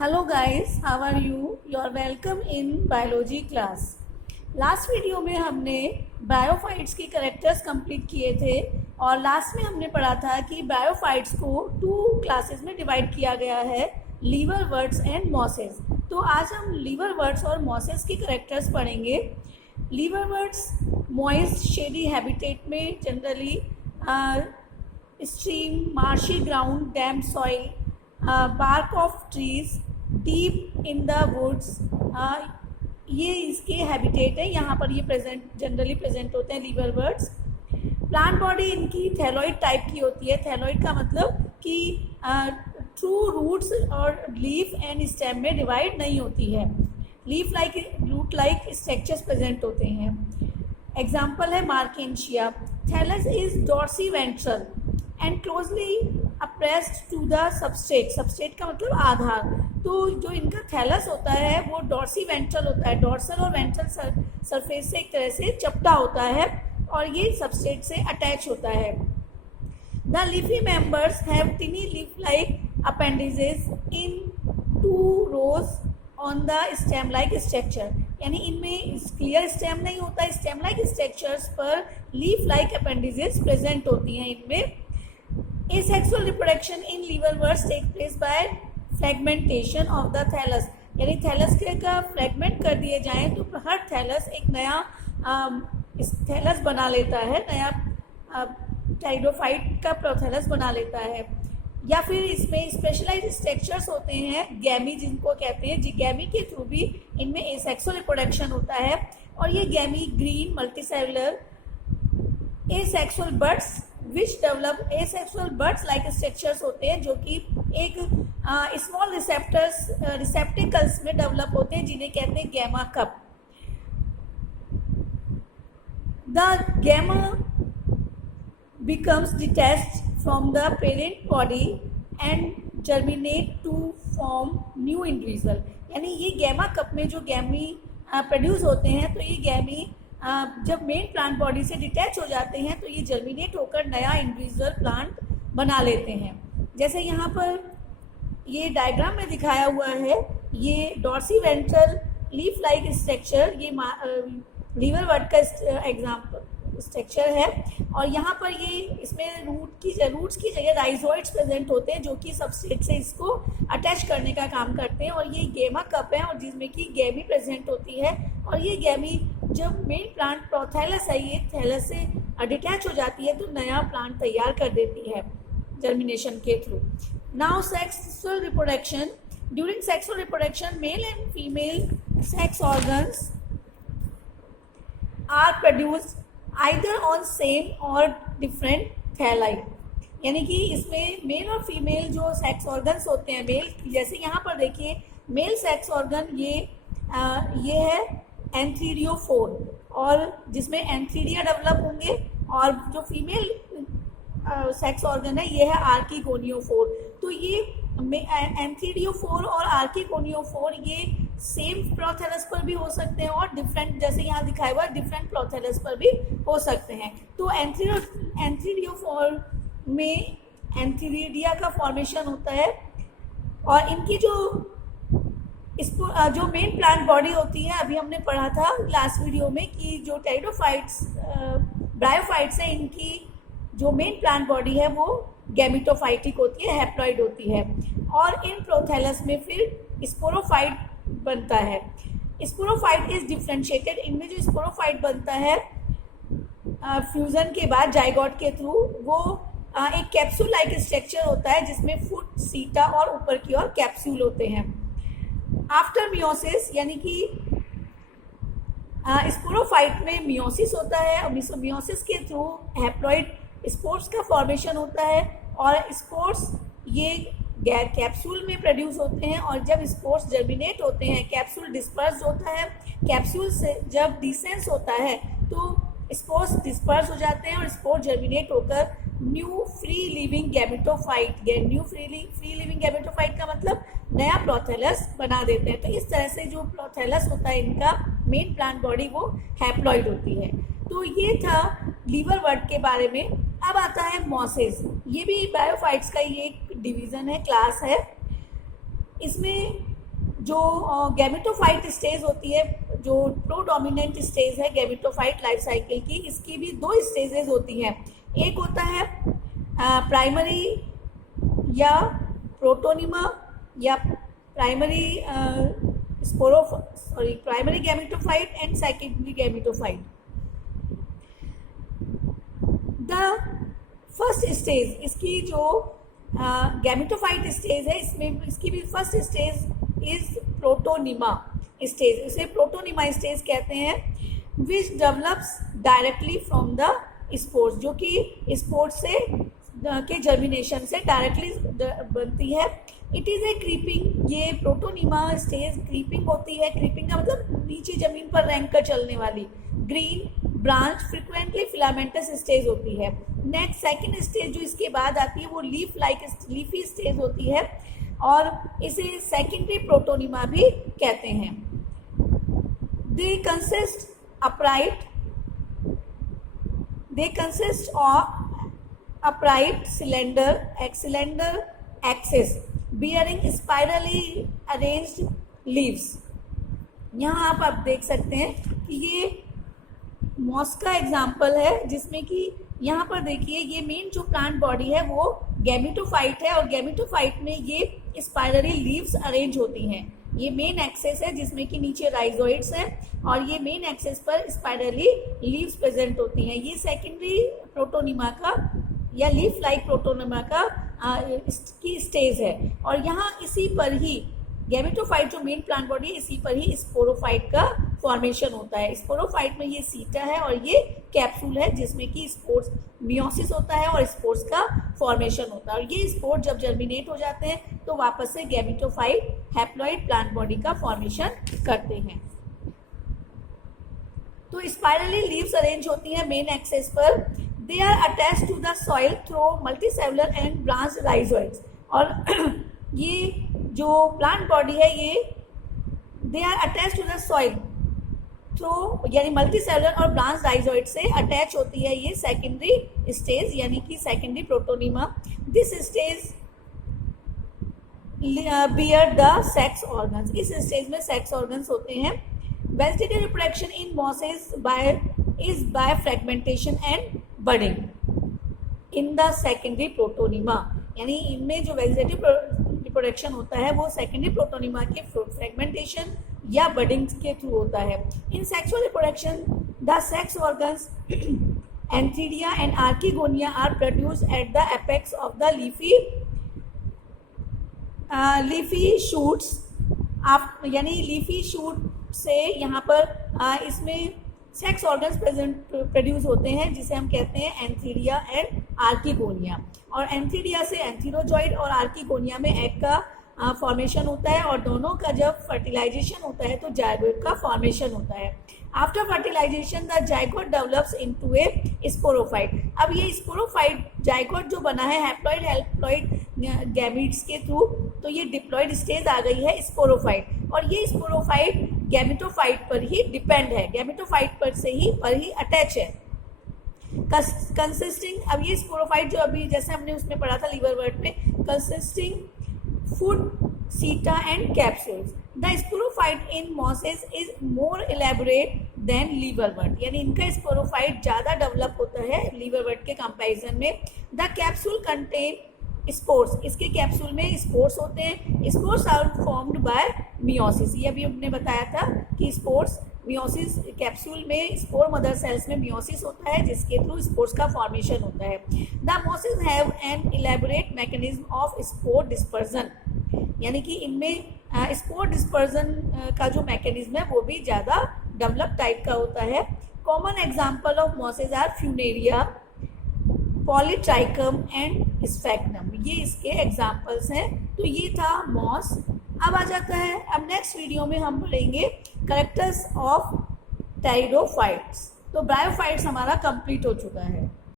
Hello guys, how are you? You are welcome in biology class. Last video में हमने बायोफाइट्स की characters complete किए थे और लास्ट में हमने पढ़ा था कि बायोफाइट्स को टू क्लासेस में डिवाइड किया गया है, लीवरवर्ट्स एंड मॉसेस। तो आज हम लीवरवर्ट्स और मॉसेस की कैरेक्टर्स पढ़ेंगे। लीवरवर्ट्स मॉइस्ट शेडी हैबिटेट में generally stream, marshy ground, damp soil, bark of trees, deep in the woods, ये इसके हैबिटेट है। यहाँ पर ये जनरली प्रेजेंट होते हैं लीवरवर्ट्स। प्लांट बॉडी इनकी थैलॉइड टाइप की होती है। थैलॉइड का मतलब कि थ्रू रूट्स और लीफ एंड स्टेम में डिवाइड नहीं होती है। Leaf like, root like structures present होते हैं। एग्जाम्पल है Marchantia. Thallus is dorsiventral and closely appressed to the substrate. Substrate का मतलब आधार। तो जो इनका थैलस होता है वो डॉर्सी वेंट्रल होता है। डॉर्सल और वेंट्रल सरफेस से एक तरह से चपटा होता है और ये सबस्ट्रेट से अटैच होता है। The leafy members have टिनी leaf like appendages in 2 rows on the stem like structure. यानी इनमें क्लियर स्टेम नहीं होता, स्टेम लाइक स्ट्रक्चर्स पर लीफ लाइक अपेंडिजेस प्रेजेंट होती हैं इनमें। Asexual reproduction in liverworts take place by fragmentation of the thallus। यानी thallus का फ्रेगमेंट कर दिए जाएं तो हर थैलस एक नया थैलस बना लेता है, नया टाइडोफाइट का प्रोथैलस बना लेता है। या फिर इसमें स्पेशलाइज्ड स्ट्रक्चर्स होते हैं, गैमी जिनको कहते हैं। जी गैमी के थ्रू भी इनमें एसेक्सुअल रिप्रोडक्शन होता है। और ये gemmae green multicellular asexual buds which develop asexual buds like structures होते हैं, जो कि एक स्मॉल रिसेप्टिकल्स में डेवलप होते हैं, जिन्हें कहते हैं gemma cup. The gemma becomes detached from the parent body and germinate to form new individual। यानी ये गैमा कप में जो गैमी प्रोड्यूस होते हैं, तो ये गैमी जब मेन प्लांट बॉडी से डिटैच हो जाते हैं तो ये जर्मिनेट होकर नया इंडिविजुअल प्लांट बना लेते हैं। जैसे यहाँ पर ये डायग्राम में दिखाया हुआ है, ये dorsiventral leaf like structure, ये लीवरवर्ट का एग्जाम्पल स्ट्रक्चर है। और यहाँ पर ये इसमें रूट्स की जगह राइजोइड्स प्रेजेंट होते हैं, जो कि सबस्ट्रेट से इसको अटैच करने का काम करते हैं। और ये गेमा कप है और जिसमें कि गैमी प्रेजेंट होती है। और ये गैमी जब मेन प्लांट प्रोथैलस है, ये थैलस से डिटैच हो जाती है तो नया प्लांट तैयार कर देती है जर्मिनेशन के through. Now sexual reproduction. During sexual reproduction male and female sex organs are produced either on same or different thalli. यानी कि इसमें मेल और फीमेल जो सेक्स ऑर्गन्स होते हैं, मेल जैसे यहाँ पर देखिए मेल सेक्स ऑर्गन ये है एंथीरियोफोर, और जिसमें एंथीरिया डेवलप होंगे। और जो फीमेल सेक्स ऑर्गन है ये है आर्किगोनियोफोर। तो ये एंथीरियोफोर और आर्किगोनियोफोर ये सेम प्रोथैलस पर भी हो सकते हैं और डिफरेंट, जैसे यहाँ दिखाया हुआ डिफरेंट प्रोथैलस पर भी हो सकते हैं। तो एंथीरियोफोर में एंथीरिडिया का फॉर्मेशन होता है। और इनकी जो मेन प्लांट बॉडी होती है, अभी हमने पढ़ा था लास्ट वीडियो में कि जो टेरिडोफाइट्स ब्रायोफाइट्स हैं, इनकी जो मेन प्लांट बॉडी है वो गैमिटोफाइटिक होती है, हैप्लॉइड होती है। और इन प्रोथैलस में फिर स्पोरोफाइट बनता है। Sporophyte is differentiated. इनमें जो स्पोरोफाइट बनता है फ्यूजन के बाद जाइगोट के थ्रू, वो एक कैप्सूल लाइक स्ट्रक्चर होता है जिसमें फुट, सीटा और ऊपर की ओर कैप्सूल होते हैं। आफ्टर मियोसिस, यानी कि स्पोरोफाइट में मियोसिस होता है और मियोसिस के थ्रू हैप्लॉइड स्पोर्स का फॉर्मेशन होता है। और स्पोर्स ये कैप्सूल में प्रोड्यूस होते हैं। और जब स्पोर्स जर्मिनेट होते हैं, कैप्सूल डिस्पर्स होता है। कैप्सूल से जब डिसेंस होता है तो स्पोर्स डिस्पर्स हो जाते हैं और स्पोर जर्मिनेट होकर new free living gametophyte, new free living gametophyte का मतलब नया प्रोथैलस बना देते हैं। तो इस तरह से जो प्रोथैलस होता है इनका मेन प्लांट बॉडी वो हैप्लॉइड होती है। तो ये था लीवरवर्ट के बारे में। अब आता है मॉसेस। ये भी बायोफाइट्स का ये एक डिवीज़न है, क्लास है। इसमें जो गैमेटोफाइट स्टेज होती है, जो प्रोडोमिनेंट स्टेज है गैमेटोफाइट लाइफ साइकिल की, इसकी भी 2 स्टेजेस होती हैं। एक होता है प्राइमरी या प्रोटोनिमा या primary primary gametophyte and secondary gametophyte. The first stage, इसकी जो गैमेटोफाइट स्टेज है, इसमें इसकी भी first stage is protonema stage, इसे प्रोटोनिमा स्टेज कहते हैं, which develops directly from the spores, जो कि स्पोर्स से के जर्मिनेशन से डायरेक्टली बनती है। इट इज़ ए क्रीपिंग, ये प्रोटोनिमा स्टेज क्रीपिंग होती है। क्रीपिंग का मतलब नीचे जमीन पर रेंग कर चलने वाली। Green branch frequently filamentous stage होती है। नेक्स्ट सेकंड स्टेज जो इसके बाद आती है वो लीफी स्टेज होती है और इसे सेकेंडरी प्रोटोनिमा भी कहते हैं। They consist of upright cylinder axis bearing spirally arranged leaves। यहाँ आप देख सकते हैं कि ये मॉस का एग्जाम्पल है, जिसमें कि यहाँ पर देखिए ये मेन जो प्लांट बॉडी है वो गैमेटोफाइट है और गैमेटोफाइट में ये स्पाइरली लीव्स अरेंज होती हैं। ये मेन एक्सेस है जिसमें कि नीचे राइजोइड्स हैं और ये मेन एक्सेस पर स्पाइरली लीव्स प्रेजेंट होती हैं। ये सेकेंडरी प्रोटोनिमा का या लीफ लाइक प्रोटोनिमा का की स्टेज है और यहाँ इसी पर ही गैमेटोफाइट जो मेन प्लांट बॉडी है इसी पर ही स्पोरोफाइट का फॉर्मेशन होता है। स्पोरोफाइट में ये सीटा है और ये कैप्सूल है जिसमें कि स्पोर्स मियोसिस होता है और स्पोर्स का फॉर्मेशन होता है और ये स्पोर जब जर्मिनेट हो जाते हैं तो वापस से गैमेटोफाइट हैप्लॉइड प्लांट बॉडी का फॉर्मेशन करते हैं। तो स्पाइरली लीव्स अरेंज होती हैं मेन एक्सेस पर। They are attached to the soil through multicellular and branched rhizoids। और ये जो प्लांट बॉडी है ये they are attached to the soil through यानी मल्टीसेलुलर और ब्रांच राइजोइड से अटैच होती है ये सेकेंडरी स्टेज यानी कि secondary protonema. This stage bear the sex organs, इस स्टेज में सेक्स ऑर्गन्स होते हैं। Vegetative reproduction in mosses is by fragmentation and budding in the secondary protonema, यानी इनमें जो वेजिटेटिव रिप्रोडक्शन होता है वो सेकेंडरी प्रोटोनिमा के फ्रेगमेंटेशन या बडिंग के थ्रू होता है। In sexual reproduction the sex organs एंथीडिया and archegonia are produce at the apex of the leafy shoots, यानी लीफी शूट से यहाँ पर इसमें सेक्स ऑर्गन्स प्रोड्यूस होते हैं जिसे हम कहते हैं एंथीडिया एंड आर्किगोनिया। और एंथीडिया से एंथीरोजॉइड और आर्किगोनिया में एग का फॉर्मेशन होता है और दोनों का जब फर्टिलाइजेशन होता है तो जायगोट का फॉर्मेशन होता है। After fertilization the zygote develops into a sporophyte. अब ये स्पोरोफाइट जायगोट जो बना है हैप्लॉइड हेप्लॉइड गैमीट्स के थ्रू, तो ये डिप्लॉइड स्टेज आ गई है स्पोरोफाइट और ये स्पोरोफाइट गैमेटोफाइट पर ही डिपेंड है, गैमेटोफाइट पर ही अटैच है। कंसिस्टिंग, अब ये स्पोरोफाइट जो अभी जैसे हमने उसमें पढ़ा था लीवरवर्ट में, consisting foot seta and capsules. The sporophyte in mosses is more elaborate than liverwort, यानी इनका स्पोरोफाइट ज़्यादा डेवलप होता है लीवरवर्ट के कंपैरिजन में। द कैप्सूल कंटेन स्पोर्स, इसके कैप्सूल में स्पोर्स होते हैं। Spores are formed by meiosis, ये अभी हमने बताया था कि स्पोर्स मियोसिस कैप्सूल में स्पोर मदर सेल्स में मियोसिस होता है जिसके थ्रू स्पोर्स का फॉर्मेशन होता है। The mosses have an elaborate mechanism of spore dispersion, यानी कि इनमें स्पोर डिस्पर्जन का जो मैकेनिज्म है वो भी ज़्यादा डेवलप टाइप का होता है। Common example of mosses are Funaria, Polytrichum and Sphagnum, ये इसके एग्जाम्पल्स हैं। तो ये था मॉस। अब आ जाता है, अब नेक्स्ट वीडियो में हम पढ़ेंगे कैरेक्टर्स ऑफ टेरिडोफाइट्स। तो ब्रायोफाइट्स हमारा कंप्लीट हो चुका है।